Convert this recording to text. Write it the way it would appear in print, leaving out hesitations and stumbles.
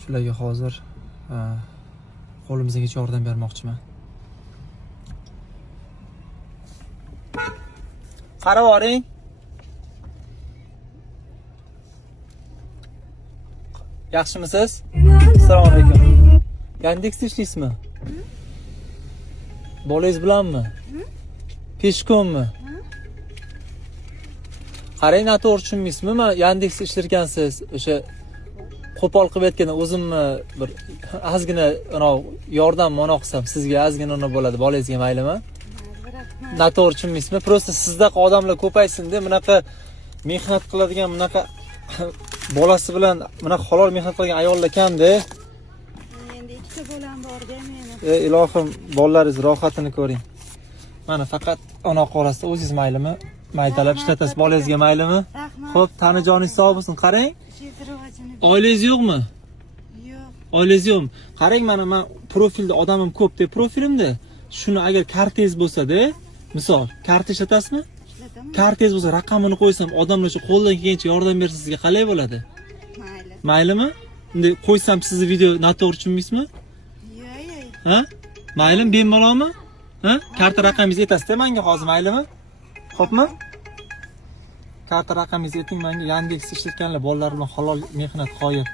Shularga hozir qo'limizgacha yordam bermoqchiman. Qarab oling. Yaxshimisiz? Assalomu alaykum. Yandexda ishlaysizmi? Bolangiz bilanmi? Peshkommi? Qarang, noto'g'ri tushunmaysizmi? Men Yandexda ishlarkansiz. O'sha qo'pol qilib aytganda o'zimni bir ozgina yordam mana qilsam, sizga ozgina bo'ladi, bolangizga maylimi? Noto'g'ri tushunmaysizmi? Prosta sizdaqa odamlar ko'paysin deb bunaqa mehnat qiladigan, bunaqa bolasi bilan bunaqa halol mehnat qilgan ayollar kamda. Endi ikkita bolam bor-da meni. Ilohim, bolalaringiz rohatini ko'ring. Mana faqat onoq orasida o'zingiz maylimi? Maydalab ishlatasiz bolangizga maylimi? Xo'p, tanijoningiz sog' bo'lsin. Qarang. Oilangiz yo'qmi? Yo'q. Oilangiz yo'qmi? Qarang, mana men profilda odamim ko'p deb profilimda shuni agar kartangiz bo'lsa-da, misol, karta ishlatasizmi? Ishlataman. Kartangiz bo'lsa, raqamini qo'ysam, odamlar shu qo'ldan kelgancha yordam bersa sizga qalay bo'ladi? Mayli. Maylimi? Endi qo'ysam sizni video noto'g'ri tushunmaysizmi? Yo'q. Ha? Maylimi, bemalolmi? Ha? Karta raqamingizni aytasiz-da menga hozir, maylimi? Xo'pmi? Karta raqamingizni ayting menga. Yandexda ishlatganlar bolalar bilan halol mehnat qoyib.